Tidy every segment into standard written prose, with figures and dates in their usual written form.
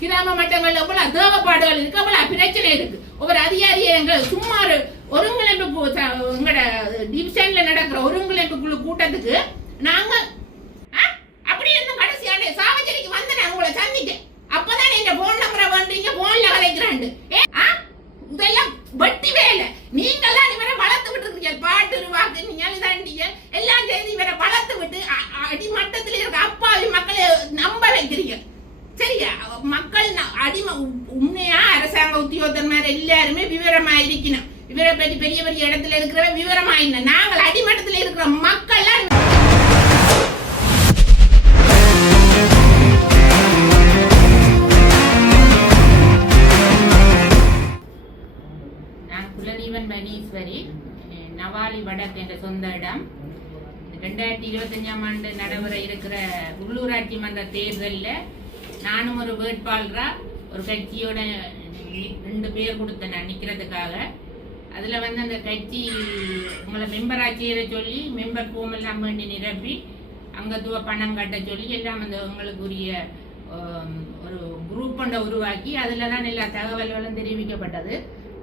கிராம மட்டங்கள்ல எவ்வளவு தேவைப்பாடுகள் இருக்கு, அவ்வளவு பிரச்சனை இருக்கு. ஒவ்வொரு அதிகாரியை சும்மா ஒருங்கிணைப்பு எங்கட டிவிஷன்ல நடக்கிற ஒருங்கிணைப்பு குழு கூட்டத்துக்கு நாங்க அப்படி இருந்தும் கடைசியாண்டு சாவச்சேரிக்கு வந்து நான் உங்களை சந்திட்டேன். அப்பதான் இந்த போன் நம்பரை வந்தீங்க, போன்ல கலைக்கிறாண்டு. இதெல்லாம் வட்டி வேலை. நீங்கெல்லாம் இவரை வளர்த்து விட்டு இருக்கீங்க, பாட்டு வாக்கு நீங்க இதாண்டிய எல்லாம் செய்து இவரை வளர்த்து விட்டு அடிமட்டத்தில் இருக்க அப்பாவி மக்களை நம்ப வைக்கிறீங்க. சரியா? மக்கள் அடிமை உண்மையா அரசாங்க உத்தியோகத்தன்மார் எல்லாருமே விவரமா இருக்கணும். இவரை பற்றி பெரிய பெரிய இடத்துல இருக்கிற விவரமா இல்லை. நாங்கள் அடிமட்டத்தில் இருக்கிற மக்கள் நான் குலதீவன் பனீஸ்வரி, நவாலி வடக்கு என்ற சொந்த இடம். 2025ஆம் ஆண்டு நடைபெற இருக்கிற உள்ளூராட்சி மன்ற தேர்தலில் நானும் ஒரு வேட்பாளரா ஒரு கட்சியோட 2 பேர் கொடுத்தேன் நிற்கிறதுக்காக. அதில் வந்து அந்த கட்சி உங்களை மெம்பராக சேர சொல்லி மெம்பர் ஃபார்ம் எல்லாம் வேண்டி நிரப்பி அங்கத்துவ பணம் கட்ட சொல்லி எல்லாம் அந்த உங்களுக்குரிய ஒரு குரூப் ஒன்றை உருவாக்கி அதில் தான் எல்லா தகவல்களும் தெரிவிக்கப்பட்டது.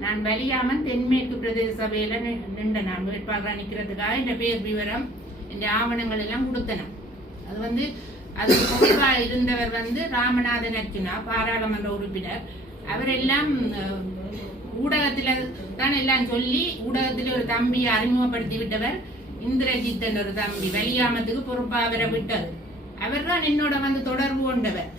நான் வலியாமன் தென்மேற்கு பிரதேச சபையில் நின்ற நான் வேட்பாளராக நிற்கிறதுக்காக இந்த பேர் விவரம் இந்த ஆவணங்கள் எல்லாம் கொடுத்தேன். அது வந்து அது பொறுப்பாக இருந்தவர் வந்து ராமநாதன் அர்ச்சுனா, பாராளுமன்ற உறுப்பினர். அவரெல்லாம் ஊடகத்தில் தான் எல்லாம் சொல்லி ஊடகத்தில் ஒரு தம்பியை அறிமுகப்படுத்தி விட்டவர் இந்திரஜித் என்ற ஒரு தம்பி வலியாமத்துக்கு பொறுப்பாக அவரை விட்டது. அவர் தான் என்னோட வந்து தொடர்பு கொண்டவர்.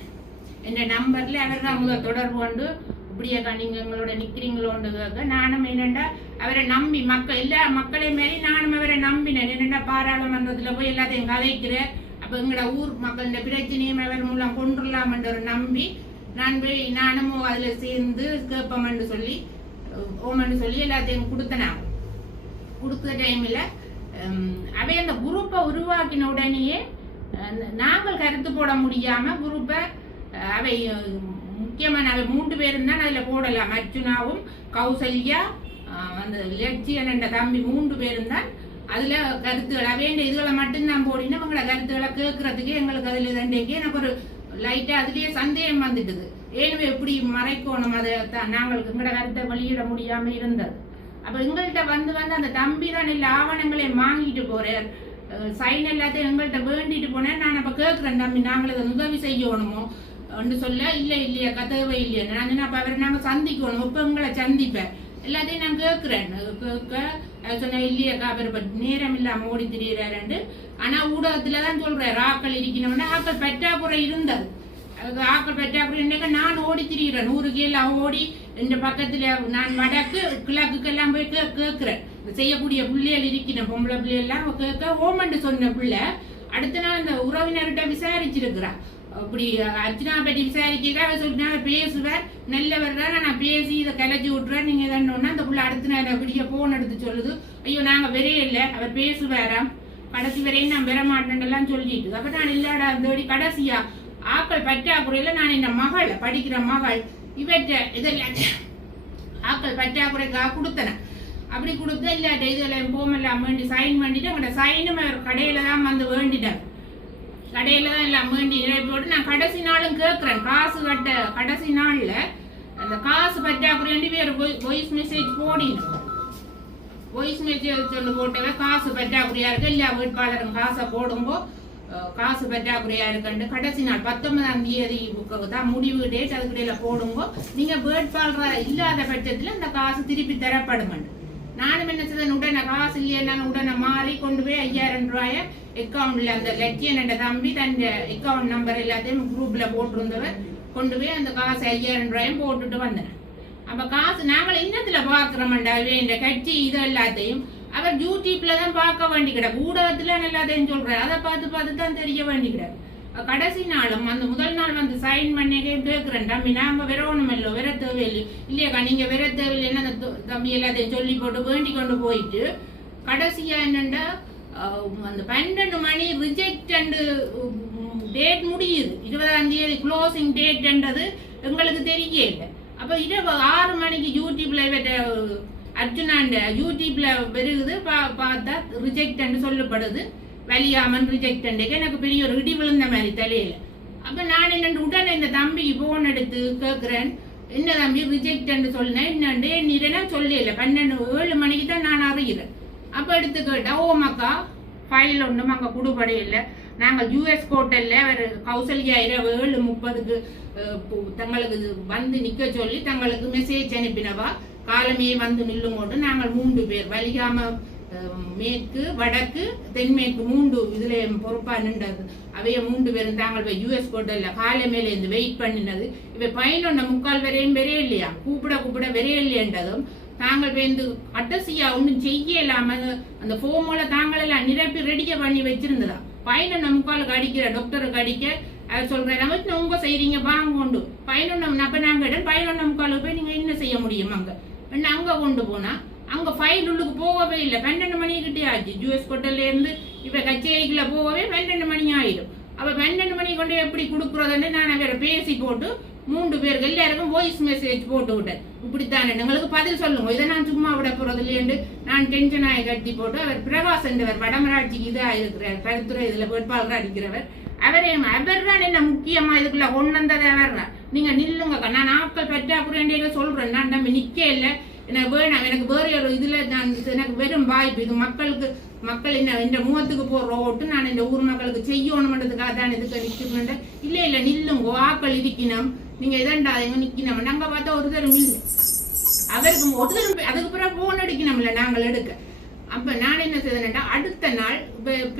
என்ற நம்பர்ல அவர் தான் முதல் தொடர்பு கொண்டு இப்படியாக்கா நீங்க எங்களோட நிக்கிறீங்களோன்னு நானும் என்னென்னா அவரை நம்பி எல்லா மக்களையும் மாரி நானும் அவரை நம்பினேன். என்னென்னா பாராளுமன்றத்துல போய் எல்லாத்தையும் கதைக்கிறேன். அப்ப எங்களோட ஊர் மக்களோட பிரச்சனையும் அவர் மூலம் கொண்டுடலாம் என்ற ஒரு நம்பி நான் போய் நானும் அதுல சேர்ந்து கேட்போம்னு சொல்லி ஓமன்னு சொல்லி எல்லாத்தையும் கொடுத்தனாங்க. கொடுத்த டைம்ல அவை அந்த குரூப்பை உருவாக்கின உடனேயே நாங்கள் கருத்து போட முடியாம குரூப்பை அவை முக்கியமான அவை 3 பேரும் தான் அதுல போடலாம். அர்ச்சுனாவும் கௌசல்யா அந்த லட்சியன் என்ற தம்பி 3 பேரும் தான் அதுல கருத்துக்கள் அவையண்ட இதுகளை மட்டும்தான் போடினா அவங்கள கருத்துக்களை கேட்கறதுக்கு எங்களுக்கு அதுல தண்டைக்கு எனக்கு ஒரு லைட்டா அதுலயே சந்தேகம் வந்துட்டுது. ஏனுமே எப்படி மறைக்கணும் அதை நாங்கள் எங்களோட கருத்தை வெளியிட முடியாம இருந்தது. அப்ப எங்கள்கிட்ட வந்து அந்த தம்பி தான் எல்லா ஆவணங்களையும் வாங்கிட்டு போறார், சைன் எல்லாத்தையும் எங்கள்கிட்ட வேண்டிட்டு போனேன். நான் அப்ப கேட்கிறேன், தம்பி நாங்கள் அதை உதவி செய்யணுமோ ஒன்று சொல்ல இல்லையா கதவை இல்லையா நான் அப்ப அவரை நாங்க சந்திக்கணும், இப்ப உங்களை சந்திப்பேன் எல்லாத்தையும் நான் கேட்கிறேன். கேட்க சொன்ன இல்லையாக்கா அவர் நேரம் இல்லாம ஓடி திரியிறாரு. ஆனா ஊடகத்துலதான் சொல்றாரு ஆக்கள் இருக்கணும்னா ஆக்கள் பற்றாக்குறை இருந்தது. ஆக்கள் பற்றாக்குறை நான் ஓடி திரிகிறேன் 100 கீழ ஓடி இந்த பக்கத்துல நான் வடக்கு கிழக்குக்கெல்லாம் போய் கேட்கிறேன். செய்யக்கூடிய பிள்ளைகள் இருக்கணும், பொம்பளை பிள்ளைகள் கேட்க ஓமண்டு சொன்ன பிள்ளை அடுத்த நாள் அந்த உறவினர்கிட்ட விசாரிச்சிருக்கிறான். அப்படி அர்ச்சனா பற்றி விசாரிக்கிறா சொல்லிட்டு பேசுவார் நல்லவர் தான், நான் பேசி இதை கலைச்சி விட்டுறேன் நீங்க தானோன்னா அந்த பிள்ளை அடுத்த நேரம் அப்படியே போன் எடுத்து சொல்லுது, ஐயோ நாங்க வரே இல்லை அவர் பேசுவாராம் கடைசி வரையும் நான் வர மாட்டேன் சொல்லிட்டு. அப்ப நான் இல்லாடா அந்த கடைசியா ஆக்கள் பற்றாக்குறையில நான் இந்த மகள் படிக்கிற மகள் இவற்றை இதெல்லாம் ஆக்கள் பற்றாக்குறைக்காக கொடுத்தனேன். அப்படி கொடுத்து இல்லாட்ட இதுல போமெல்லாம் வேண்டி சைன் பண்ணிட்டு அவங்களோட சைனும் அவர் கடையில தான் வந்து வேண்டிட்டார். கடையில தான் எல்லாம் வேண்டி போட்டு நான் கடைசி நாளும் கேட்கிறேன் காசு கட்ட கடைசி நாள்ல அந்த காசு பற்றாக்குறை வேற வாய்ஸ் மெசேஜ் போடினோம். வாய்ஸ் மெசேஜ் சொல்லி போட்டவே காசு பற்றாக்குறையா இருக்கு, எல்லா வேட்பாளரும் காசை போடும்போ காசு பற்றாக்குறையா இருக்குன்னு கடைசி நாள் 19ஆம் தேதி தான் முடிவு டேட் அதுக்கிடையில போடும்போ நீங்க வேட்பாளரா இல்லாத பட்சத்துல இந்த காசு திருப்பி தரப்படும். நானும் என்ன செய்தேன், உடனே காசு இல்லையா உடனே மாறி கொண்டு போய் 5000 ரூபாய அக்கௌண்ட்ல அந்த லட்சியன் என்ற தம்பி தன் அக்கௌண்ட் நம்பர் எல்லாத்தையும் குரூப்ல போட்டிருந்தவர் கொண்டு போய் அந்த காசு 5000 ரூபாயும் போட்டுட்டு வந்தேன். அப்ப காசு நாங்கள் இன்னத்துல பாக்குறோம்டா இந்த கட்சி இது எல்லாத்தையும் அவர் யூடியூப்ல தான் பார்க்க வேண்டி கிடக்கு, ஊடகத்துல எல்லாத்தையும் சொல்றாரு, அதை பார்த்து தான் தெரிய வேண்டி கிடக்கு. கடைசி நாளும் அந்த முதல் நாள் வந்து சைன் பண்ணி கேட்கிறேன், தம்பி நாங்க வரணும் இல்லோ வர தேவையில்லை இல்லையாக்கா நீங்க வர தேவையில்லைன்னு அந்த தம்பி எல்லாத்தையும் சொல்லி போட்டு வேண்டி கொண்டு போயிட்டு கடைசியா என்னண்டா அந்த 12 மணி ரிஜெக்ட் டேட் முடியுது, 20ஆம் தேதி க்ளோசிங் டேட்ன்றது எங்களுக்கு தெரியல. அப்ப இரவு 6 மணிக்கு யூடியூப்ல அர்ஜுனாண்ட யூடியூப்ல பெருகுது பார்த்தா ரிஜெக்ட் சொல்லப்படுது. வலியாமன் ரிஜெக்ட் எனக்கு பெரிய ஒரு இடி விழுந்த மாதிரி தலையில. அப்ப நான் என்ன உடனே இந்த தம்பிக்கு போன் எடுத்து கேட்கிறேன், என்ன தம்பி ரிஜெக்ட் சொன்னேன், என்னண்டு நீரனா சொல்லல 7 மணிக்கு தான் நான் அறிகிறேன். அப்ப எடுத்து கேட்டா, ஓ மக்கா ஃபைல் ஒன்றும் அங்கே கொடுபடே இல்லை, நாங்கள் யூஎஸ் கோர்ட்டல்ல அவர் கௌசல்யா இரவு 7:30க்கு தங்களுக்கு வந்து நிக்க சொல்லி தங்களுக்கு மெசேஜ் அனுப்பினவா, காலமே வந்து நில்லுங்கோடு நாங்கள் 3 பேர் வலிகாம மேற்கு வடக்கு தென்மேற்கு 3 இதுல பொறுப்பா நின்றது. அவைய 3 பேரும் தாங்கள் போய் யூஎஸ் கோர்ட்டல்ல காலை மேல இருந்து வெயிட் பண்ணினது. இவை 11:45 வரையும் வெறைய இல்லையா, கூப்பிட வெறைய இல்லையன்றதும் தாங்கள் வந்து அட்டசியா ஒன்றும் செய்ய இல்லாம அந்த ஃபோமோல தாங்கள் எல்லாம் நிரப்பி ரெடிய பண்ணி வச்சிருந்ததா. 11:45 அடிக்கிற டாக்டருக்கு அடிக்க அவர் சொல்றாரு, உங்க செய்றீங்க வாங்க கொண்டு 11 அப்ப நாங்க 11:45 போய் நீங்க என்ன செய்ய முடியும் அங்க கொண்டு போனா அங்க ஃபைல் உள்ளுக்கு போகவே இல்லை. 12 மணி கிட்டே ஆச்சு. யூஎஸ் கோர்ட்டல்ல இருந்து இப்ப கச்சேரிக்குள்ள போகவே 12 மணி ஆயிடும். அப்ப 12 மணி கொண்டு எப்படி கொடுக்குறதுன்னு நான் வேற பேசி போட்டு 3 பேருக்கு எல்லாருக்கும் வாய்ஸ் மெசேஜ் போட்டு விட்டேன். இப்படித்தானே எங்களுக்கு பதில் சொல்லுங்க, இதை நான் சும்மா விட போறது இல்லையென்று நான் டென்ஷன் ஆகி கட்டி போட்டு அவர் பிரகாஷ் என்றவர் வடமராட்சிக்கு இதா இருக்கிறார், கருத்துறை இதுல வேட்பாளராக இருக்கிறவர், அவர் தான் என்ன முக்கியமா இதுக்குள்ள கொண்டு வந்ததை அவர் நீங்க நில்லுங்க, நான் ஆட்கள் பற்றாக்குறை சொல்றேன், நான் நம்ம நிக்க இல்லை, எனக்கு வேணாம், எனக்கு வேற ஒரு இதுல நான் எனக்கு வெறும் வாய்ப்பு, இது மக்கள் என்ன என்ற முகத்துக்கு போடுற ஓட்டு நான் இந்த ஊர் மக்களுக்கு செய்யணும்ன்றதுக்காக தான் இதுக்கு நிற்கணும். இல்ல நில்லுங்க, ஆக்கள் இருக்கணும், நீங்க இதண்டாதீங்க நிக்கணும். நாங்க பார்த்தா ஒரு தரம் இல்லை, அவருக்கு ஒரு தரம் அதுக்கு பிறகு போன் அடிக்கணும்ல நாங்கள் எடுக்க. அப்ப நான் என்ன செய்தேன்டா, அடுத்த நாள்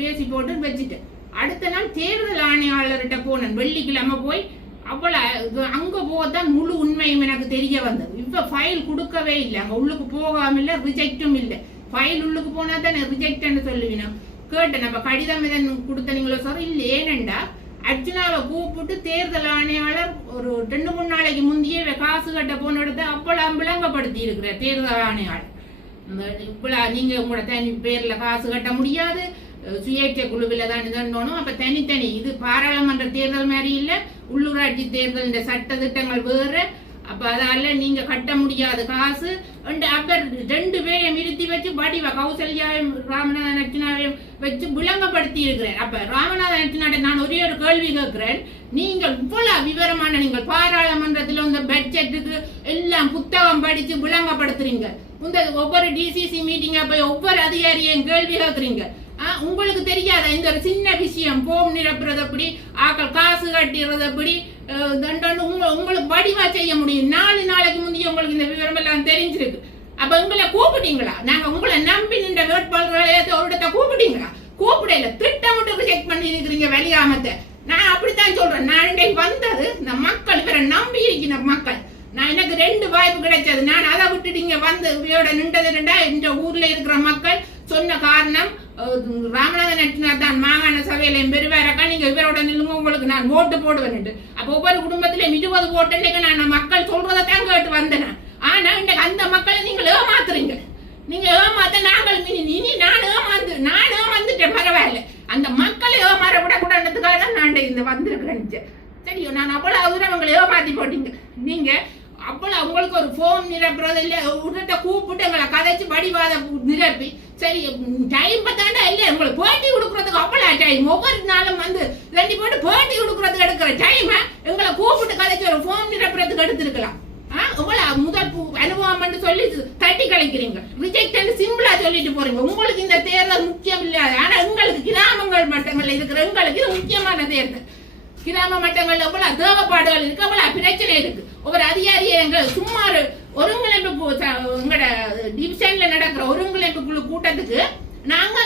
பேசி போட்டு வச்சுட்டேன். அடுத்த நாள் தேர்தல் ஆணையாளர்கிட்ட போனேன், வெள்ளிக்கிழமை போய் அவ்வளவு அங்க போதான் முழு உண்மையும் எனக்கு தெரிய வந்தது. இப்ப ஃபைல் கொடுக்கவே இல்லை, அங்க உள்ளுக்கு போகாம இல்ல, ரிஜெக்டும் இல்லை. ஃபைல் உள்ளுக்கு போனா தான் ரிஜெக்ட்னு சொல்லுவீங்க. கேட்டேன், நம்ம கடிதம் இதன் கொடுத்த நீங்களோ சார் இல்ல, ஏனண்டா அர்ஜுனாவை கூப்பிட்டு தேர்தல் ஆணையாளர் ஒரு 2-3 நாளைக்கு முந்தையே காசு கட்ட போன இடத்த அப்பளம் விளங்கப்படுத்தி இருக்கிற தேர்தல் ஆணையாளர், இப்பெல்லாம் நீங்க உங்களோட தனி பேர்ல காசு கட்ட முடியாது, சுயேட்சை குழுவில் தான் இதோனும். அப்ப தனித்தனி இது பாராளுமன்ற தேர்தல் மாதிரி இல்ல, உள்ளூராட்சி தேர்தல் இந்த சட்ட திட்டங்கள் வேறு. அப்ப அதால நீங்க கட்ட முடியாத காசு அப்ப 2 பேரையும் நிறுத்தி வச்சு வடிவ கௌசல்யாவையும் ராமநாதன் அர்ச்சனாவையும் வச்சு விளங்கப்படுத்தி இருக்கிறேன். அப்ப ராமநாதன் அர்ச்சனாட்ட நான் ஒரே ஒரு கேள்வி கேட்கிறேன், நீங்கள் இவ்வளவு விவரமான நீங்கள் பாராளுமன்றத்தில் இந்த பட்ஜெட்டுக்கு எல்லாம் புத்தகம் படிச்சு விளங்கப்படுத்துறீங்க, இந்த ஒவ்வொரு டிசிசி மீட்டிங்கா போய் ஒவ்வொரு அதிகாரியையும் கேள்வி கேட்கறீங்க, உங்களுக்கு தெரியாத இந்த ஒரு சின்ன விஷயம் போம் நிரப்புறது எப்படி, ஆக்கள் காசு கட்டிடுறது எப்படி, உங்களுக்கு வடிவா செய்ய முடியும். 4 நாளைக்கு முந்தைய உங்களுக்கு இந்த விவரம் எல்லாம் தெரிஞ்சிருக்கு. அப்ப உங்களை கூப்பிட்டீங்களா, நாங்க உங்களை நம்பி நின்ற வேட்பாளர்களை ஒரு இடத்த கூப்பிட்டீங்களா, கூப்பிடல, திட்டமிட்டு ரிஜெக்ட் பண்ணி இருக்கிறீங்க வெளியாமத்தை. நான் அப்படித்தான் சொல்றேன், நான் இன்றைக்கு வந்தது இந்த மக்கள் இவரை நம்பி இருக்கிற மக்கள். நான் எனக்கு 2 வாய்ப்பு கிடைச்சது, நான் அதை விட்டுட்டு இங்க வந்து இவையோட நின்றதுண்டா இந்த ஊர்ல இருக்கிற மக்கள் சொன்ன காரணம் ராமநாதன் அர்ச்சனா தான் மாகாண சபையில பெருவாரக்கா நீங்க இவரோட நில்லுங்க, உங்களுக்கு நான் ஓட்டு போடுவேன். அப்ப ஒவ்வொரு குடும்பத்திலும் 20 ஓட்டு நான் மக்கள் சொல்றதான் கேட்டு வந்தேன். ஆனா இன்றைக்கு அந்த மக்களை நீங்கள் ஏமாத்துறீங்க, நீங்க ஏமாத்த நாங்கள் நான் ஏமாந்துட்டேன், பரவாயில்ல, அந்த மக்களை ஏமாற விடக்கூடாதுக்காக தான் நான் இந்த வந்திருக்கிறேன். சரியோ, நான் அவ்வளவு தூரம் உங்களை ஏமாத்தி போட்டீங்க. நீங்க அவ்வளவு உங்களுக்கு ஒரு ஃபோன் நிரப்புறது இல்ல, உடனே கூப்பிட்டு எங்களை கதைச்சு வடிவாத நிரப்பி சரி டைம் பார்த்தாண்டா இல்ல, உங்களுக்கு பேட்டி கொடுக்கறதுக்கு அவ்வளவு டைம், ஒவ்வொரு நாளும் வந்து 2 போட்டு பேட்டி கொடுக்கறதுக்கு எடுக்கிற டைம் எங்களை கூப்பிட்டு கதைச்சு ஒரு ஃபோன் நிரப்புறதுக்கு எடுத்திருக்கலாம். முதல் அனுபவம் சொல்லி தட்டி கலைக்கிறீங்க, ரிஜெக்ட் சிம்பிளா சொல்லிட்டு போறீங்க. உங்களுக்கு இந்த தேர்தல் முக்கியம் இல்லையா, ஆனா உங்களுக்கு கிராமங்கள் மட்டங்கள்ல இருக்கிற எங்களுக்கு இது முக்கியமான தேர்தல். கிராம மட்டங்கள்ல எவ்வளவு தேவைப்பாடுகள் இருக்கு, அவ்வளவு பிரச்சனை இருக்கு. ஒவ்வொரு அதிகாரியை சும்மா ஒருங்கிணைப்பு எங்களோட டிவிஷன்ல நடக்கிற ஒருங்கிணைப்பு குழு கூட்டத்துக்கு நாங்க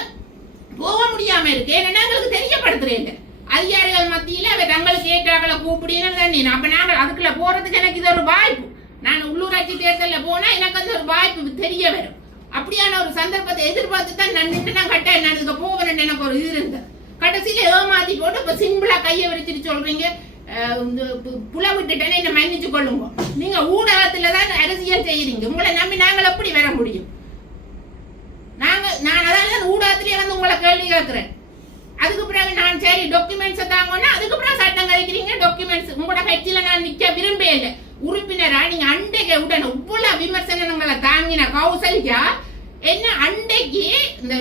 போக முடியாம இருக்கு. ஏன்னா எங்களுக்கு தெரியப்படுத்துறேன் அதிகாரிகள் மத்தியில அவ தங்களுக்கு ஏற்றாக்களை கூப்பிடுன்னு. அப்ப நாங்கள் அதுக்குள்ள போறதுக்கு எனக்கு இது ஒரு வாய்ப்பு. நான் உள்ளூராட்சி தேர்தலில் போனா எனக்கு அந்த ஒரு வாய்ப்பு தெரிய வரும். அப்படியான ஒரு சந்தர்ப்பத்தை எதிர்பார்த்து தான் நான் நின்று நான் கட்ட நான் இதுக்கு போவேன் எனக்கு ஒரு இது இருந்தது. கடைசியில ஏமாத்தி போட்டு இப்ப சிம்பிளா கையை விரிச்சிட்டு சொல்றீங்க புல விட்டுட்டேன்னு என்ன மன்னிச்சு கொள்ளுங்க. நீங்க ஊடகத்துலதான் அரசியல் செய்யறீங்க, உங்களை நம்பி நாங்கள் எப்படி வர முடியும்? நான் அதான் ஊடகத்திலேயே வந்து உங்களை கேள்வி கேட்கிறேன். அதுக்கு பிறகு நான் சரி டாக்குமெண்ட்ஸ் தாங்கன்னா அதுக்கு பிறகு சட்டம் கழிக்கிறீங்க. டாக்குமெண்ட்ஸ் உங்களோட கட்சியில நான் நிக்க விரும்பவே இல்லை. உறுப்பினரா நீங்க அண்டைக்கு உடனே இவ்வளவு விமர்சனங்களை தாங்கின கௌசல்யா என்ன அண்டைக்கு இந்த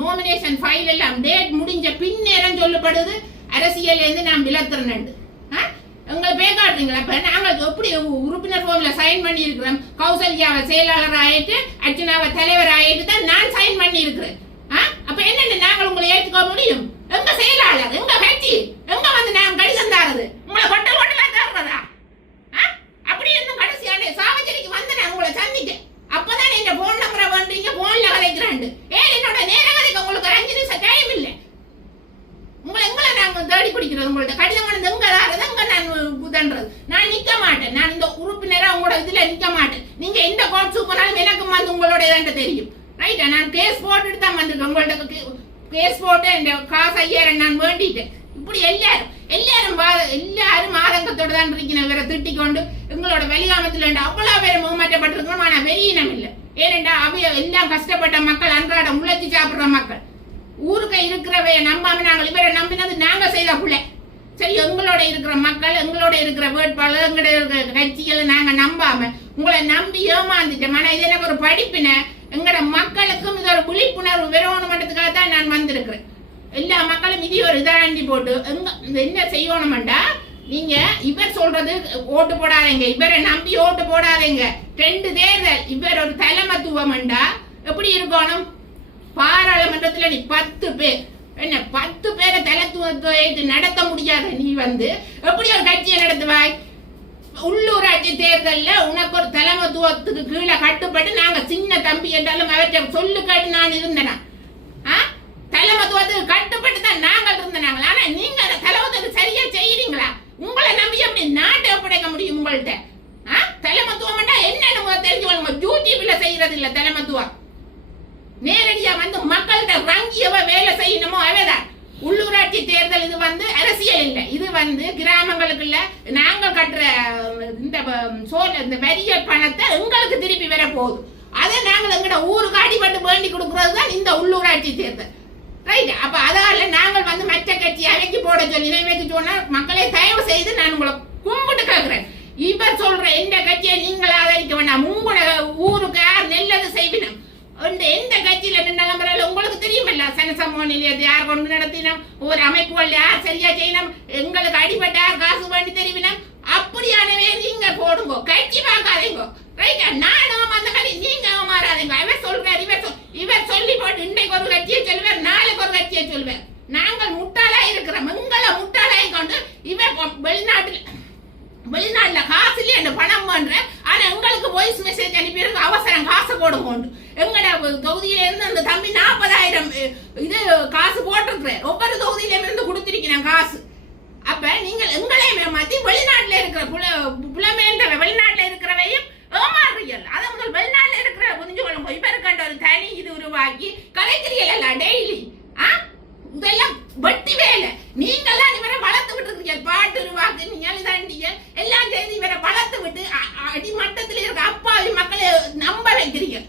நோமினேஷன் ஃபைல் எல்லாம் டேட் முடிஞ்ச பின்னேரம் சொல்லப்படுது அரசியல் இருந்து நான் விலத்துறேன். எங்களை பேக்காடுறீங்களா? இப்ப நாங்கள் எப்படி உறுப்பினர் ஃபார்ம்ல சைன் பண்ணி இருக்கிறோம்? கௌசல்யாவை செயலாளர் ஆயிட்டு அர்ச்சனாவை தலைவர் ஆயிட்டு தான் நான் சைன் பண்ணி இருக்கிறேன். அப்ப என்னென்ன நாங்கள் உங்களை ஏற்றுக்க முடியும்? எங்க செயலாளர், எங்க கட்சி, எங்க வந்து நான் கடிதம் தாரது? உங்களை ஹோட்டல் ஹோட்டலா தாடுறதா? அப்படி இன்னும் கடைசியான சாவச்சேரிக்கு வந்து நான் உங்களை சந்திட்டேன். அப்பதான் என் போன் நம்பரை பண்றீங்க, போன்ல கதைக்கிறான். ஏன் என்னோட நேர கதைக்கு உங்களுக்கு ஒரு 5 நிமிஷம் டைம் இல்லை? எங்களை நாங்க தேடி பிடிக்கிறது, உங்கள்ட்ட கடிதம் பண்ணது எங்க தாரது, எங்க நான் புதன்றது? நான் நிக்க மாட்டேன். நான் இந்த உறுப்பினரா உங்களோட இதுல நிக்க மாட்டேன். நீங்க எந்த கோட் சூப்பராலும் எனக்கு வந்து உங்களோட இதான் தெரியும். ரைட்டா? நான் கேஸ் போட்டுட்டு தான் வந்திருக்கேன். உங்கள்ட்ட கேஸ் போட்டு இந்த காசு 5000 நான் வேண்டிட்டேன். இப்படி எல்லாரும் ஆதங்கத்தோட தான் இருக்கணும். இவரை திட்டிக் கொண்டு எங்களோட வெளியாமத்துல அவ்வளவு பேர் முகமாற்றப்பட்டிருக்கணும். ஆனா வெளியினம் இல்லை. ஏனென்றா அவைய எல்லாம் கஷ்டப்பட்ட மக்கள், அன்றாட முளைச்சி சாப்பிடுற மக்கள், ஊருக்கு இருக்கிறவைய நம்பாம நாங்கள் இவரை நம்பினது நாங்க செய்த பிள்ளை. சரி, எங்களோட இருக்கிற மக்கள், எங்களோட இருக்கிற வேட்பாளர், எங்களோட இருக்கிற கட்சிகளை நாங்க நம்பாம உங்களை நம்பி ஏமாந்துட்டோம். ஆனா இது எனக்கு ஒரு படிப்பின, எங்களோட மக்களுக்கும் இது ஒரு விழிப்புணர்வு வரணுமன்றதுக்காக தான் நான் வந்திருக்கிறேன். எல்லா மக்களும் இது ஒரு இதாண்டி போட்டு என்ன செய்யணும்டா, நீங்க இவர் சொல்றது ஓட்டு போடாதீங்க, இவரை நம்பி ஓட்டு போடாதீங்க. 2 தேர்தல் இவர் ஒரு தலைமத்துவம்டா எப்படி இருக்கணும்? பாராளுமன்றத்துல நீ 10 பேர், என்ன 10 பேரை தலைத்துவத்தை நடத்த முடியாத நீ வந்து எப்படி ஒரு கட்சியை நடத்துவாய்? உள்ளூராட்சி தேர்தல்ல உனக்கு ஒரு தலைமத்துவத்துக்கு கீழே கட்டுப்பட்டு நாங்க சின்ன தம்பி என்றாலும் அவற்றை சொல்லு கேட்டு நான் இருந்தேனா? தலைமத்துவத்துக்கு கட்டுப்பட்டு தான் நாங்கள் இருந்தனாங்க. ஆனா நீங்க அந்த தலைமத்துவத்துக்கு சரியா செய்யறீங்களா? உங்களை நம்பி எப்படி நாட்டை ஒப்படைக்க முடியும் உங்கள்கிட்ட? தலைமத்துவம் என்னன்னு தெரிஞ்சுக்கோங்க. யூடியூப்ல செய்யறது இல்ல தலைமத்துவம். நேரடியா வந்து மக்கள்கிட்ட ரங்கியவ வேலை செய்யணுமோ அவைதான். உள்ளூராட்சி தேர்தல் இது வந்து அரசியல் இல்லை, இது வந்து கிராமங்களுக்குள்ள நாங்கள் கட்டுற இந்த வரிய பணத்தை எங்களுக்கு திருப்பி வர போகுது. அதை நாங்கள் எங்கட ஊருக்கு அடிபட்டு வேண்டி கொடுக்கறது தான் இந்த உள்ளூராட்சி தேர்தல். ரைட்? அப்ப அதால நாங்கள் வந்து மற்ற கட்சி அவைக்கு போட சொல்லி இணைவைக்கு சொன்னா மக்களை தயவு செய்து நான் உங்களை கும்பிட்டு கேட்கிறேன். இவர் சொல்ற எந்த கட்சியை நீங்கள் ஆதரிக்க வேண்டாம். உங்களோட ஊருக்கு யார் நெல்லது செய்வினம், எந்த கட்சியில நின்ற உங்களுக்கு தெரியுமல்ல? சனசமூக நிலையத்தை யார் கொண்டு நடத்தினோம், ஒரு அமைப்புகள் யார் சரியா செய்யணும், எங்களுக்கு அடிபட்ட யார் காசு வேண்டி தெரிவினம், அப்படியானவே நீங்க போடுங்க, கட்சி பார்க்காதீங்க. ரைட்டா? நானும் அந்த மாதிரி நீங்க மாறாதீங்க. இவர் சொல்றாரு, இவர் சொல்லி போட்டு இன்றைக்கு ஒரு கட்சியை சொல்லுவார், நாளைக்கு ஒரு கட்சியை சொல்லுவார். நாங்கள் முட்டாளா இருக்கிறோம். எங்களை முட்டாளாய் கொண்டு இவர் வெளிநாட்டுல காசு இல்லையா அந்த பணம் பண்ற, ஆனா எங்களுக்கு வாய்ஸ் மெசேஜ் அனுப்பி அவசரம் காசு போடுவோம். எங்கட தொகுதியில இருந்து அந்த தம்பி 40,000 இது காசு போட்டிருக்கிறேன். ஒவ்வொரு தொகுதியில இருந்து கொடுத்திருக்கிறேன் காசு. அப்ப நீங்கள் எங்களையுமே மாத்தி வெளிநாட்டுல இருக்கிற புலமேன்ற வெளிநாட்டுல இருக்கிறவையும் ஏமாறுறீர்கள். அதை முதல் வெளிநாட்டுல இருக்கிற புரிஞ்சு கொள்ளுங்க. இப்ப இருக்கின்ற ஒரு தனி இது உருவாக்கி கலைக்கிறீர்கள் டெய்லி. இதெல்லாம் வெட்டி வேலை. நீங்கெல்லாம் இவரை வளர்த்து விட்டு இருக்கீங்க, பாட்டு உருவாக்கு நீங்க எல்லாம் செய்து இவரை வளர்த்து விட்டு அடிமட்டத்தில் இருக்க அப்பாவி மக்களை நம்ப வைக்கிறீங்க.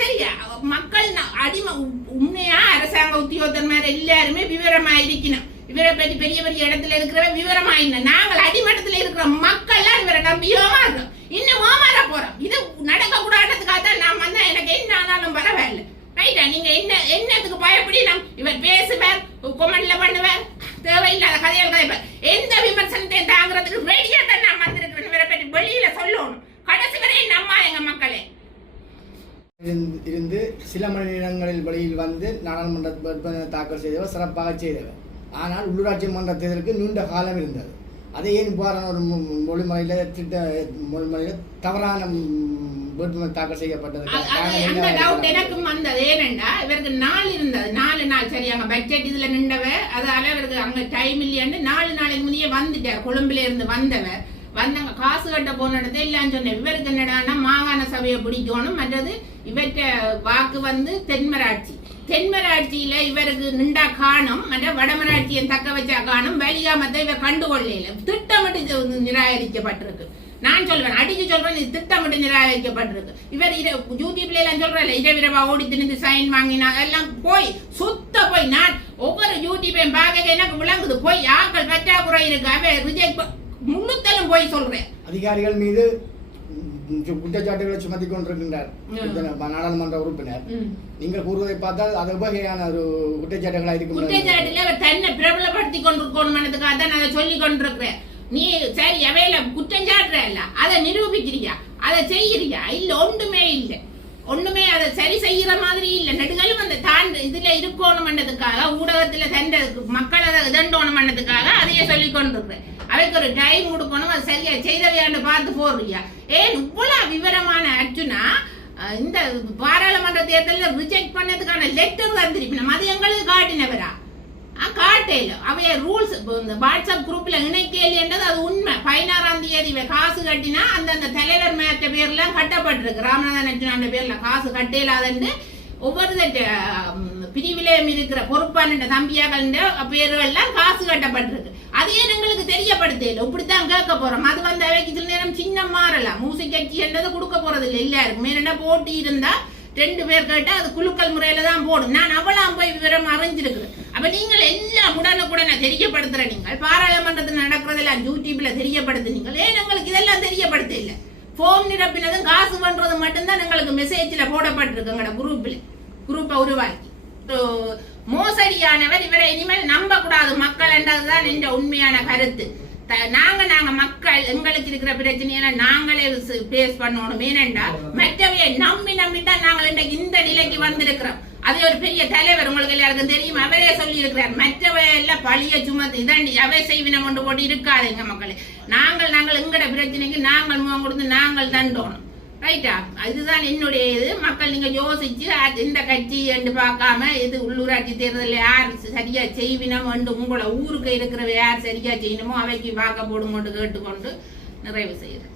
சரியா? மக்கள் அடிமை உண்மையா அரசாங்க உத்தியோகத்தன்மார் எல்லாருமே விவரமா இருக்கணும். இவரை பற்றி பெரிய பெரிய இடத்துல இருக்கிற விவரமா இல்லை. நாங்கள் அடிமட்டத்தில் இருக்கிற மக்கள் இவரை நம்பி ஏமாறுறோம், இன்னும் ஏமாற போறோம். இது நடக்க கூடாதுக்காக தான் நான் வந்தா எனக்கு என்ன ஆனாலும் பரவாயில்ல. ரைட்டா? நீங்க என்னத்துக்கு பயப்படினோம்? இவர் பேசுவார், கொமெண்ட்ல பண்ணுவார், தேவையில்லாத கதைகள் கதைப்பார். எந்த விமர்சனத்தையும் தாங்கிறதுக்கு ரெடியா தான் நான் வந்திருக்கிறேன். இவரை பற்றி வெளியில சொல்லணும். கடைசி வரை நம்மா எங்க மக்களே இருந்து சில மணி நேரங்களில் வெளியில் வந்து நாடாளுமன்ற தாக்கல் செய்தவர் சிறப்பாக செய்தவர். ஆனால் உள்ளூராட்சி மன்ற தேர்தலுக்கு நீண்ட காலம் இருந்தது. அதை ஏன் இவ்வாறான ஒரு மொழிமுறையில் தவறான வேட்புமனு தாக்கல் செய்யப்பட்டது? எனக்கும் வந்தது. ஏனென்றா இவருக்கு 4 இருந்தது, 4 நாள் சரியாங்க பட்ஜெட் இதுல நின்றவர். அதால இவருக்கு அங்க டைம் இல்லையாண்டு 4 நாளைக்கு முன்னே வந்துட்டார். கொழும்புல இருந்து வந்தவர் வந்தாங்க. காசு கட்ட போன இடத்துல இல்லைன்னு சொன்ன. இவருக்கு என்னடான்னா மாகாண சபையை பிடிக்கணும், மற்றது இவற்ற வாக்கு வந்து தென்மராட்சியில இவருக்கு நின்றா காணும், மற்ற வடமராட்சியை தக்க வச்சா காணும். வெளியாமத்தை இவர் கண்டுகொள்ளையில திட்டமிட்டு நிராகரிக்கப்பட்டிருக்கு. நான் சொல்வேன், அடிச்சு சொல்றேன், இது திட்டமிட்டு நிராகரிக்கப்பட்டிருக்கு. இவர் யூடியூப்ல எல்லாம் சொல்றேன், இரவிரவா ஓடி திணிந்து சைன் வாங்கினா எல்லாம் போய் சுத்த போய். நான் ஒவ்வொரு யூடியூப்பையும் பார்க்க எனக்கு விளங்குது, போய் ஆக்கள் பற்றாக்குறை இருக்கு, அவ ரிஜெக்ட் முழுத்தலும் போய் சொல்றேன். அதிகாரிகள் மீது குற்றச்சாட்டுகளை சுமத்தி கொண்டிருக்கின்றார் நாடாளுமன்ற உறுப்பினர். நீங்கள் கூறுவதை பார்த்தால் அது வகையான ஒரு குற்றச்சாட்டுகளா இருக்கும். குற்றச்சாட்டுல அவர் தன்னை பிரபலப்படுத்தி கொண்டிருக்கணும்ன்றதுக்காக தான் நான் சொல்லி கொண்டிருக்கிறேன். நீ சரி அவையில குற்றம் சாட்டுற இல்ல அதை நிரூபிக்கிறியா, அதை செய்யறியா? இல்ல ஒன்றுமே இல்லை, ஒண்ணுமே அதை சரி செய்யற மாதிரி இல்ல. நெடுகளும் அந்த இதுல இருக்கணும்ன்றதுக்காக ஊடகத்துல தண்ட மக்களை இதண்டோணும்ன்றதுக்காக அதையே சொல்லி கொண்டிருக்கிறேன். அவைக்கு ஒரு டைம் கொடுக்கணும், அது சரியா செய்தவையான்னு பார்த்து போடுறியா? ஏன் இவ்வளவு விவரமான அர்ஜுனா இந்த பாராளுமன்ற தேர்தலில் ரிஜெக்ட் பண்ணதுக்கான லெட்டர் வந்திருப்பினோம், அது எங்களுக்கு காட்டினவரா? காட்டையில அவைய ரூல்ஸ் இந்த வாட்ஸ்அப் குரூப்ல இணைக்கேல் என்றது அது உண்மை. 16ஆம் தேதி காசு கட்டினா அந்த தலைவர் மேற்ற பேர்லாம் கட்டப்பட்டிருக்கு. ராமநாதன் அர்ஜுனா பேர்ல காசு கட்டலாதுன்னு ஒவ்வொரு பிரிவிலையும் இருக்கிற பொறுப்பான தம்பியாக்கள் பேர்கள் எல்லாம் காசு கட்டப்பட்டிருக்கு. அதையே எங்களுக்கு தெரியப்படுத்தல. இப்படித்தான் கேட்க போறோம். அது வந்து அவைக்கு சில நேரம் சின்ன மாறலாம். மூசிக் கட்சி என்றது கொடுக்க போறது இல்லை எல்லாருக்கும். மேல போட்டி இருந்தா 2 பேர் கேட்டா அது குழுக்கள் முறையில தான் போடும். நான் அவ்வளவு போய் விவரம் அறிஞ்சிருக்கிறேன். அப்ப நீங்கள் எல்லாம் உடனுக்குடனே தெரியப்படுத்துற நீங்கள் பாராளுமன்றத்தில் நடக்கிறதெல்லாம் யூடியூப்ல தெரியப்படுத்துனீங்க. ஏன் எங்களுக்கு இதெல்லாம் தெரியப்படுத்த இல்லை? போம் நிரப்பினதும் காசு பண்றது மட்டும்தான் எங்களுக்கு மெசேஜ்ல போடப்பட்டிருக்கு. எங்களோட குரூப்பை உருவாக்கி மோசடியானவர் இவரை இனிமேல் நம்ப கூடாது மக்கள் என்றதுதான் என்ற உண்மையான கருத்து. நாங்க மக்கள் எங்களுக்கு இருக்கிற பிரச்சனையெல்லாம் நாங்களே பேஸ் பண்ணணும். ஏனென்றா மற்றவையை நம்பிதான் நாங்கள் இன்றைக்கு இந்த நிலைக்கு வந்திருக்கிறோம். அது ஒரு பெரிய தலைவர் உங்களுக்கு எல்லாருக்கும் தெரியும், அவரே சொல்லி இருக்கிறார். மற்றவையெல்லாம் பழிய சுமத்து இதாண்டி அவை செய்வினம் கொண்டு போட்டு இருக்காது. எங்க மக்களே நாங்கள் எங்கட பிரச்சனைக்கு நாங்கள் முகம் கொடுத்து நாங்கள் தண்டோணும். ரைட்டா? இதுதான் என்னுடைய இது. மக்கள் நீங்க யோசிச்சு இந்த கட்சி என்று பார்க்காம இது உள்ளூராட்சி தேர்தலில் யார் சரியா செய்வினம் என்று உங்களை ஊருக்கு இருக்கிறவ யார் சரியா செய்யணுமோ அவைக்கு வாக்க போடுங்கொண்டு கேட்டுக்கொண்டு நிறைவு செய்யுது.